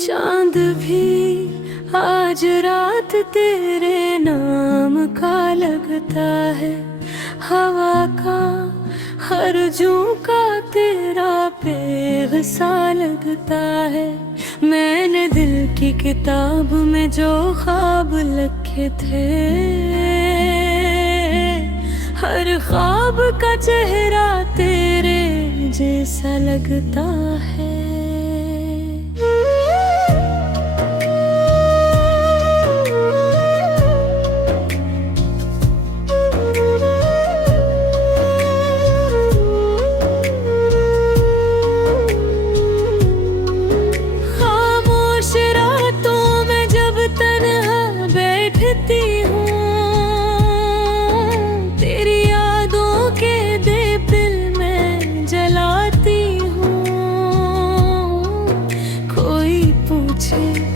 चांद भी आज रात तेरे नाम का लगता है, हवा का हर झोंका तेरा पेड़ सा लगता है। मैंने दिल की किताब में जो ख्वाब लिखे थे, हर ख्वाब का चेहरा तेरे जैसा लगता है।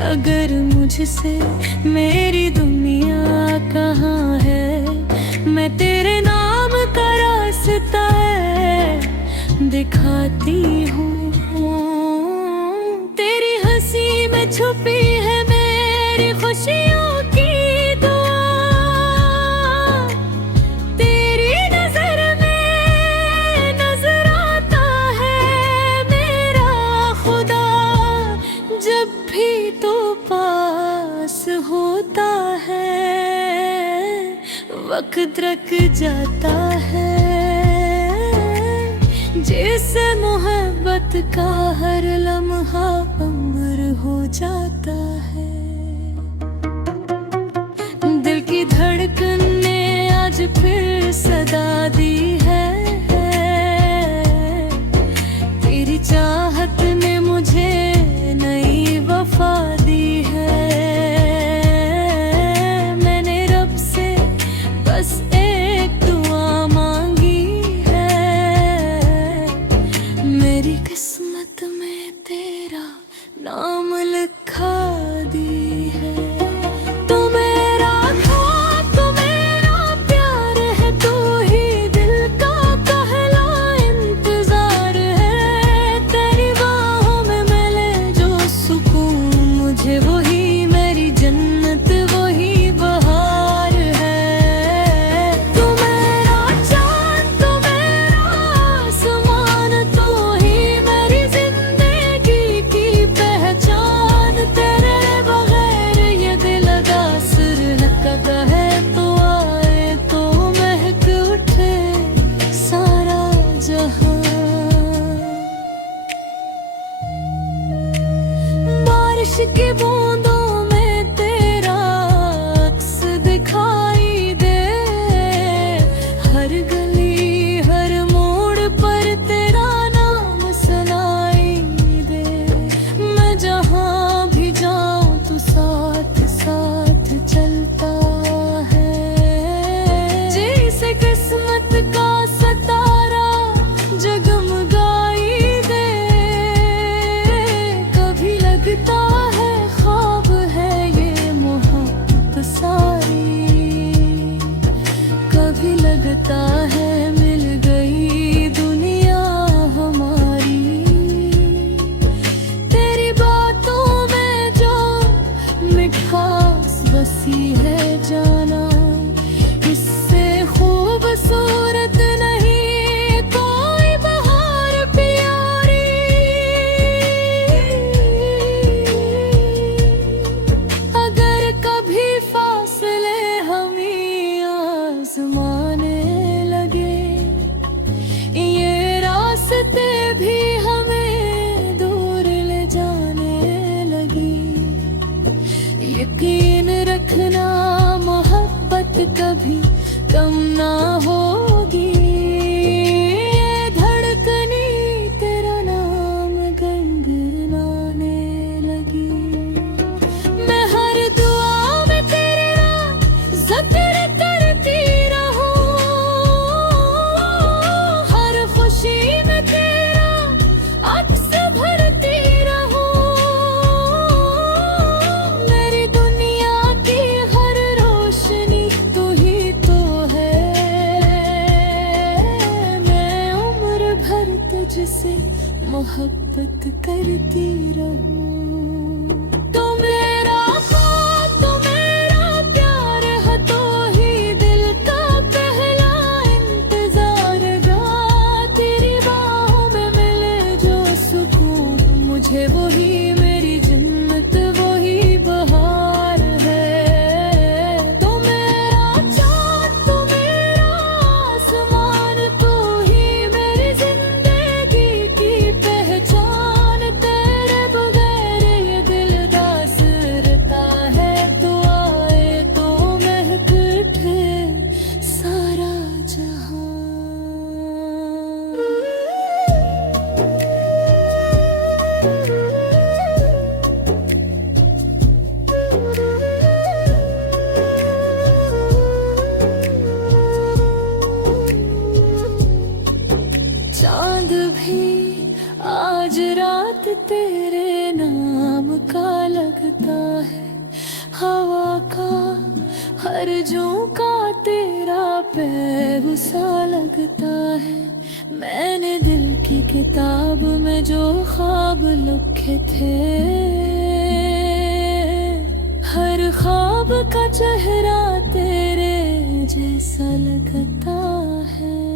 अगर मुझसे मेरी दुनिया कहाँ है, मैं तेरे नाम का रास्ता है दिखाती हूँ। तेरी हंसी में छुपी है मेरी खुशियों की दुआ, तेरी नजर में नजर आता है मेरा खुदा। जब भी तो पास होता है, वक्त रख जाता है, जैसे मोहब्बत का हर लम्हा अमर हो जाता है। दिल की धड़कन ने आज फिर सदा दी है, तेरी चाहत ने मुझे नई वफा दी है। मैंने रब से बस एक दुआ मांगी है, मेरी किस्मत में तेरा नाम लिखा दी है। तू मेरा ख्वाब, तू मेरा प्यार है, तू ही दिल का पहला इंतजार है। तेरी बाहों में मिले जो सुकून, मुझे वही मेरी जन्नत, वही बहार है। तू मेरा चाँद, तू मेरा आसमान, तू ही मेरी जिंदगी की पहचान। तेरे बगैर ये दिल उदास रहता है, तो आए तो महक उठे सारा जहां। बारिश की बूंदों में तेरा अक्स दिखाई दे, हर गली हर मोड़ पर तेरा नाम सुनाई दे। मैं जहाँ भी जाऊँ तू साथ साथ चलता है, जैसे किस्मत का सितारा जगमगाई दे। कभी लगता है ख्वाब है ये मोहब्बत सारी, कभी लगता है मिल गई दुनिया हमारी। तेरी बातों में जो मिठास बसी है जाना, इससे खूबसूरत नहीं कोई बहार प्यारी। अगर कभी फासले हमें आजमाने लगे, ये रास्ते भी हमें दूर ले जाने लगी, यकीन रखना मोहब्बत कभी कम ना होगी। ये धड़कनी तेरा नाम गुनगुनाने लगी, मैं हर दुआ में तेरा जिक्र करती रहूं, हर खुशी में तेरा अक्स भरती रहूं। बात करती रहूं। तो मेरा साथ, तो मेरा प्यार है, तो ही दिल का पहला इंतजार गा। तेरी बाहों में मिले जो सुकून, मुझे वही मेरी जन्नत, वही बहार है। तो मेरा चाँद, तो मेरा आसमान, तू ही मेरी जिंदगी की पहचान। तेरे बगैर ये दिल दासरता है, तो आए तो महक उठे सारा जहां। चांद भी आज रात तेरे नाम का लगता है। हवा का हर झोंका तेरा पैर सा लगता है। मैंने दिल की किताब में जो ख्वाब लिखे थे, हर ख्वाब का चेहरा तेरे जैसा लगता है।